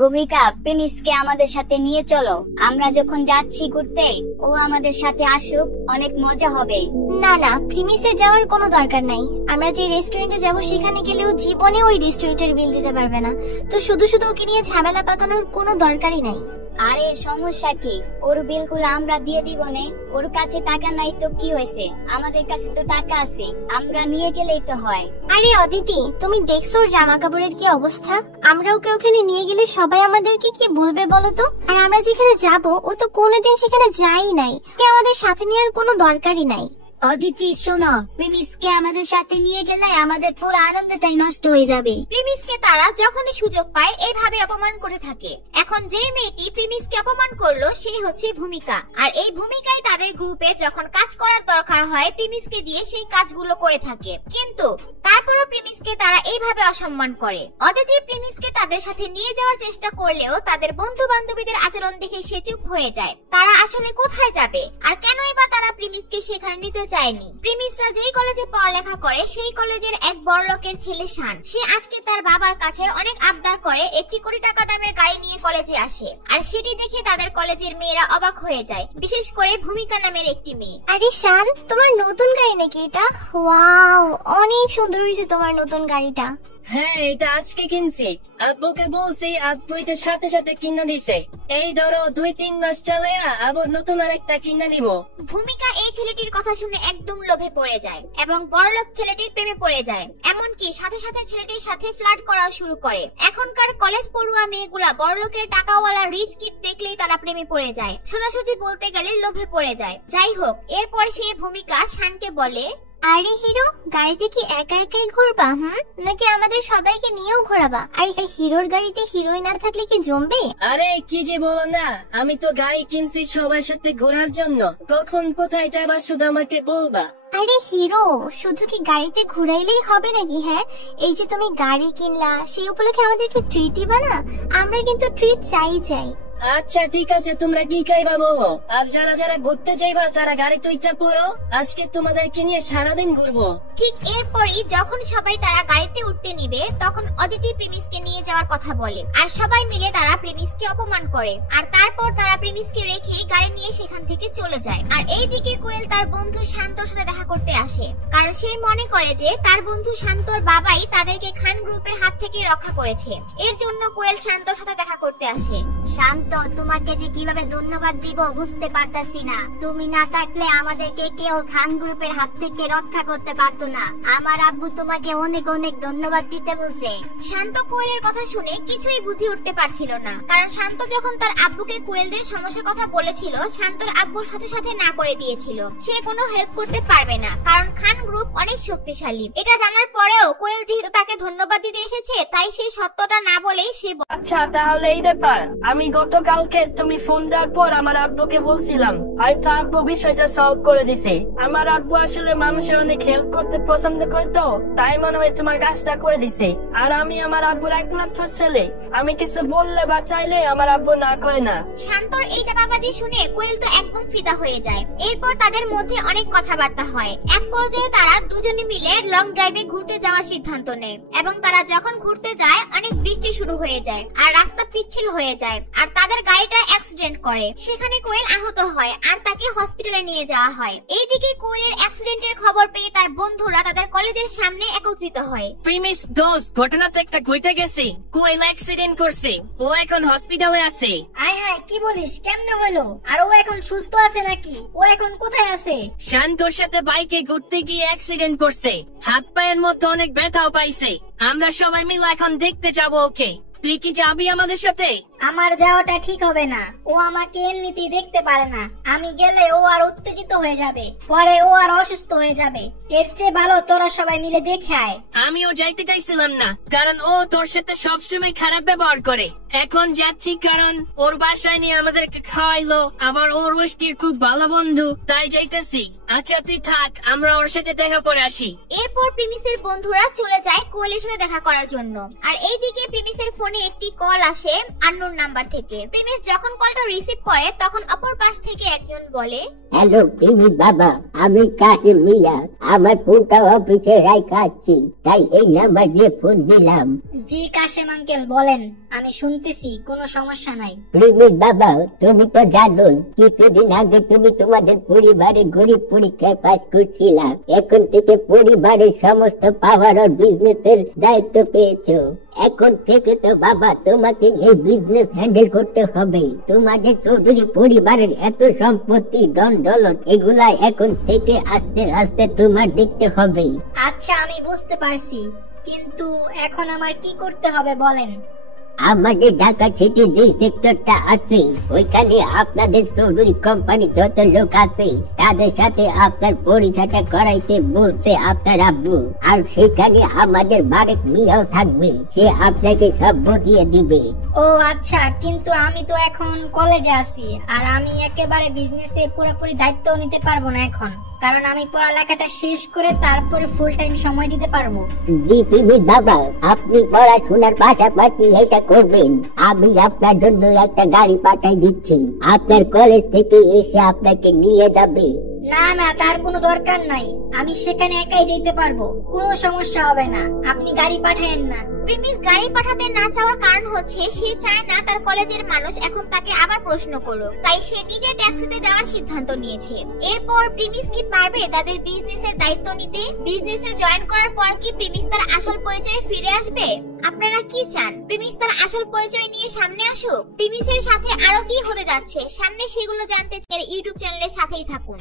ভূমিকা, প্রিমিসকে আমাদের সাথে নিয়ে চলো। আমরা যখন যাচ্ছি ঘুরতে, ও আমাদের সাথে আসুক, অনেক মজা হবে। না না, প্রিমিসের যাওয়ার কোনো দরকার নাই। আমরা যে রেস্টুরেন্টে যাব সেখানে গেলেও জীবনে ওই রেস্টুরেন্টের বিল দিতে পারবে না, তো শুধু শুধু ওকে নিয়ে ঝামেলা পাকানোর কোনো দরকারই নাই। আরে সমস্যা কি, ওর বিলগুলো আমরা দিয়ে দিব নে। ওর কাছে টাকা নাই তো কি হয়েছে, আমাদের কাছে তো টাকা আছে, আমরা নিয়ে গেলেই তো হয়। আরে অদিতি, তুমি দেখছো ওর জামা কাপড়ের কি অবস্থা? আমরা ওকে ওখানে নিয়ে গেলে সবাই আমাদেরকে কি বলবে বলো তো? আর আমরা যেখানে যাব ও তো কোনোদিন সেখানে যাই নাই, ওকে আমাদের সাথে নেওয়ার কোনো দরকারই নাই। অদিতি শোনো, প্রিমিসকে আমাদের সাথে নিয়ে গেলে আমাদের পুরো আনন্দটাই নষ্ট হয়ে যাবে। প্রিমিসকে তারা যখনই সুযোগ পায় এইভাবে অপমান করে থাকে। এখন যে মেয়েটি প্রিমিসকে অপমান করলো সেই হচ্ছে ভূমিকা, আর এই ভূমিকাই তাদের গ্রুপে যখন কাজ করার দরকার হয় প্রিমিসকে দিয়ে সেই কাজগুলো করে থাকে। কিন্তু তারপরও প্রিমিসকে তারা এইভাবে অসম্মান করে। অদিতি প্রিমিসকে তাদের সাথে নিয়ে যাওয়ার চেষ্টা করলেও তাদের বন্ধু বান্ধবীদের আচরণ দেখে সে চুপ হয়ে যায়। তারা আসলে কোথায় যাবে আর কেনই বা তারা প্রিমিসকে সেখানে নিতে চায়নি? প্রিমিসরা যেই কলেজে পড়ালেখা করে সেই কলেজের এক বড়লোকের ছেলে শান, সে আজকে তার বাবার কাছে অনেক আবদার করে 1 কোটি টাকা দামের গাড়ি নিয়ে কলেজে আসে। আর সেটি দেখে তাদের কলেজের মেয়েরা অবাক হয়ে যায়, বিশেষ করে ভূমিকা নামের একটি মেয়ে। আরে শান, তোমার নতুন গাড়ি নাকি এটা? ওয়াও, অনেক সুন্দর হয়েছে তোমার নতুন গাড়িটা। হ্যাঁ, এটা আজকে কিনছি। আব্বুকে বলছি, আব্বু এটা সাথে সাথে কিনে দিছে। এই ধরো 2-3 মাস চলে আবার নতুন আরেকটা কিনে নিব। ভূমিকা এই ছেলেটির কথা শুনে একদম লোভে পড়ে যায় এবং বড়লোক ছেলেটির প্রেমে পড়ে যায়। এমনকি সাথে সাথে ছেলেটির সাথে ফ্লার্ট করাও শুরু করে। এখনকার কলেজ পড়ুয়া মেয়েগুলা বড়লোকের টাকাওয়ালা রিচ কিড দেখলেই তারা প্রেমে পড়ে যায়। সোজাসুজি বলতে গেলে লোভে পড়ে যায়। যাই হোক, এরপর সে ভূমিকা শানকে বলে, আরে হিরো, গাড়িতে কি একা একাই ঘুরবা নাকি আমাদের সবাইকে নিয়েও ঘোরাবা? আর হিরোর গাড়িতে হিরোই না থাকলে কি জমবে? আরে কি যে বলো না, আমি তো গাড়ি কিনছি সবার সাথে ঘোরার জন্য। কখন কোথায় যাবা শুধু আমাকে বলবা। আরে হিরো, শুধু কি গাড়িতে ঘুরাইলেই হবে নাকি? হ্যাঁ, এই যে তুমি গাড়ি কিনলা সেই উপলক্ষে আমাদেরকে ট্রিট দিবা না? আমরা কিন্তু ট্রিট চাই। আচ্ছা ঠিক আছে, তোমরা কি খাইবা বলো। আর যারা যারা ঘুরতে যাইবা তারা গাড়ি তৈটা পড়ো, আজকে তোমাদেরকে নিয়ে সারাদিন ঘুরবো। ঠিক এরপরই যখন সবাই তারা গাড়িতে উঠতে নিবে তখন অদিতি প্রিমিসকে নিয়ে যাওয়ার কথা বলে, আর সবাই মিলে তারা প্রিমিসকে অপমান করে। আর তারপর তারা প্রিমিসকে রেখে গাড়ি নিয়ে সেখান থেকে চলে যায়। আর এইদিকে কোয়েল তার বন্ধু শান্তর সাথে দেখা করতে আসে, কারণ সে মনে করে যে তার বন্ধু শান্তর বাবাই তাদেরকে খান গ্রুপের হাত থেকে রক্ষা করেছে। এর জন্য কোয়েল শান্তর সাথে দেখা করতে আসে। শান্ত, তোমাকে যে কিভাবে ধন্যবাদ দিব বুঝতে পারতাছি না। তুমি না থাকলে আমাদেরকে কেউ খান গ্রুপের হাত থেকে রক্ষা করতে পারতো না। আমার আব্বু তোমাকে অনেক অনেক ধন্যবাদ দিতে বলছে। শান্ত কোয়েলের কথা শুনে কিছুই বুঝে উঠতে পারছিল না, কারণ শান্ত যখন তার আব্বুকে কোয়েলদের সমস্যার কথা বলেছিল শান্তর আব্বুর সাথে সাথে না করে দিয়েছিল। সে কোনো হেল্প করতে পারবে না, কারণ খান গ্রুপ অনেক শক্তিশালী। এটা জানার পরেও কোয়েল যেহেতু তাকে ধন্যবাদ দিতে এসেছে তাই সেই সত্যটা না বলেই সে, আচ্ছা তাহলে এই ব্যাপার, আমি গতকালকে তুমি ফোন দেওয়ার পর আমার আব্বুকে বলছিলাম, হয়তো আব্বু বিষয়টা সলভ করে দিছে। আমার আব্বু আসলে মানুষের অনেক হেল্প করতে পছন্দ করতো, তাই মনে হয় তোমার কাজটা করে দিছে। আর আমি আমার আব্বুর একমাত্র ছেলে, আমি কিছু বললে বা চাইলে আমার আব্বু না করে না। শান্তর এই চাপাবাজি শুনে কোয়েল তো একদম ফিদা হয়ে যায়। এরপর তাদের মধ্যে অনেক কথাবার্তা হয়। এক পর্যায়ে তারা দুজনে মিলে লং ড্রাইভে ঘুরতে যাওয়ার সিদ্ধান্ত নেয় এবং তারা যখন ঘুরতে যায় অনেক বৃষ্টি শুরু হয়ে যায় আর রাস্তা পিচ্ছিল হয়ে যায় আর তাদের গাড়িটা অ্যাক্সিডেন্ট করে। সেখানে কোয়েল আহত হয় আর তাকে হসপিটালে নিয়ে যাওয়া হয়। এইদিকে কোয়েলের অ্যাক্সিডেন্টের খবর পেয়ে তার বন্ধুরা তাদের কলেজের সামনে একত্রিত হয়। প্রিমিস দোস্ত, ঘটনা তো একটা ঘটে গেছে। কোয়েল অ্যাক্সিডেন্ট করছে, ও এখন হসপিটালে আছে। আয় হায়, কি বলিস? কেমনে হলো? আর ও এখন সুস্থ আছে নাকি? ও এখন কোথায় আছে? শান্তর সাথে বাইকে ঘুরতে গিয়ে অ্যাক্সিডেন্ট করছে, হাত পায়ের মধ্যে অনেক ব্যথাও পাইছে। আমরা সবাই মিলে এখন দেখতে যাবো ওকে। তুই কি যাবি আমাদের সাথে? আমার যাওয়াটা ঠিক হবে না। ও আমাকে এমনিতেই দেখতে পারে না। আমি গেলে ও আর উত্তেজিত হয়ে যাবে, পরে ও আর অসুস্থ হয়ে যাবে। এর চেয়ে ভালো তোরা সবাই মিলে দেখে আয়। আমিও যাইতে চাইছিলাম না, কারণ ও তোর সাথে সবসময় খারাপ ব্যবহার করে। এখন যাচ্ছি কারণ ওর বাসায় নিয়ে আমাদেরকে খাওয়াইলো, আবার ওর ওস্টির খুব ভালো বন্ধু, তাই যাইতেছি। আচ্ছা তুই থাক, আমরা ওর সাথে দেখা করে আসি। এরপর প্রিমিসের বন্ধুরা চলে যায় কোয়েলের সাথে দেখা করার জন্য। আর এইদিকে প্রিমিসের ফোনে একটি কল আসে আননোন নাম্বার থেকে। প্রিমিস যখন কলটা রিসিভ করে তখন অপর পাশ থেকে একজন বলে, হ্যালো প্রিমিস বাবা, আমি কাশিম মিয়া। আমার ফোনটা অফিসে রাখাচ্ছি, তাই এই নাম্বার দিয়ে ফোন দিলাম। জি কাশেম আঙ্কেল, বলেন, আমি শুনতে শুনতেছি, কোনো সমস্যা নাই। প্রিমিস বাবা, তুমি তো জানোই কিছুদিন আগে তুমি তোমাদের পরিবারে গরিব পরীক্ষায় পাস করছিলা। এখন থেকে পরিবারের সমস্ত পাওয়ার আর বিজনেসের দায়িত্ব পেয়েছো। এখন থেকে তো বাবা তোমাকে এই বিজনেস হ্যান্ডেল করতে হবে। তোমাদের চৌধুরী পরিবারের এত সম্পত্তি, ধন দৌলত, এগুলা এখন থেকে আস্তে আস্তে তোমার দেখতে হবে। আচ্ছা, আমি বুঝতে পারছি, কিন্তু এখন আমার কি করতে হবে বলেন? আমাদের ঢাকা সিটি যে সেক্টরটা আছে ওইখানে আপনাদের চৌধুরী কোম্পানি যত লোক আছে তাদের সাথে আপনার পরিচয়টা করাইতে বলছে আপনার আব্বু। আর সেখানে আমাদের বারেক মিয়াও থাকবে, সে আপনাকে সব বুঝিয়ে দিবে। ও আচ্ছা, কিন্তু আমি তো এখন কলেজে আছি, আর আমি একেবারে বিজনেসে পুরোপুরি দায়িত্ব নিতে পারবো না এখন, কারণ আমি পড়ালেখাটা শেষ করে তারপরে ফুল টাইম সময় দিতে পারবো। জি প্রিমিস বাবা, আপনি পড়াশোনার পাশাপাশি এটা করবেন। আমি আপনার জন্য একটা গাড়ি পাঠাই দিচ্ছি, আপনার কলেজ থেকে এসে আপনাকে নিয়ে যাবে। না না, তার কোনো দরকার নাই, আমি সেখানে একাই যেতে পারবো, কোনো সমস্যা হবে না, আপনি গাড়ি পাঠায়েন না। প্রিমিস গাড়ি পাঠাতে না চাওয়ার কারণ হচ্ছে সে চায় না তার কলেজের মানুষ এখন তাকে আবার প্রশ্ন করুক, তাই সে নিজে ট্যাক্সিতে দেওয়ার সিদ্ধান্ত নিয়েছে। এরপর প্রিমিস কি পারবে তাদের বিজনেসের দায়িত্ব নিতে? বিজনেসে জয়েন করার পর কি প্রিমিস তার আসল পরিচয়ে ফিরে আসবে? আপনারা কি চান প্রিমিস তার আসল পরিচয় নিয়ে সামনে আসুক? প্রিমিসের সাথে আরো কি হতে যাচ্ছে সামনে সেগুলো জানতে ইউটিউব চ্যানেলের সাথেই থাকুন।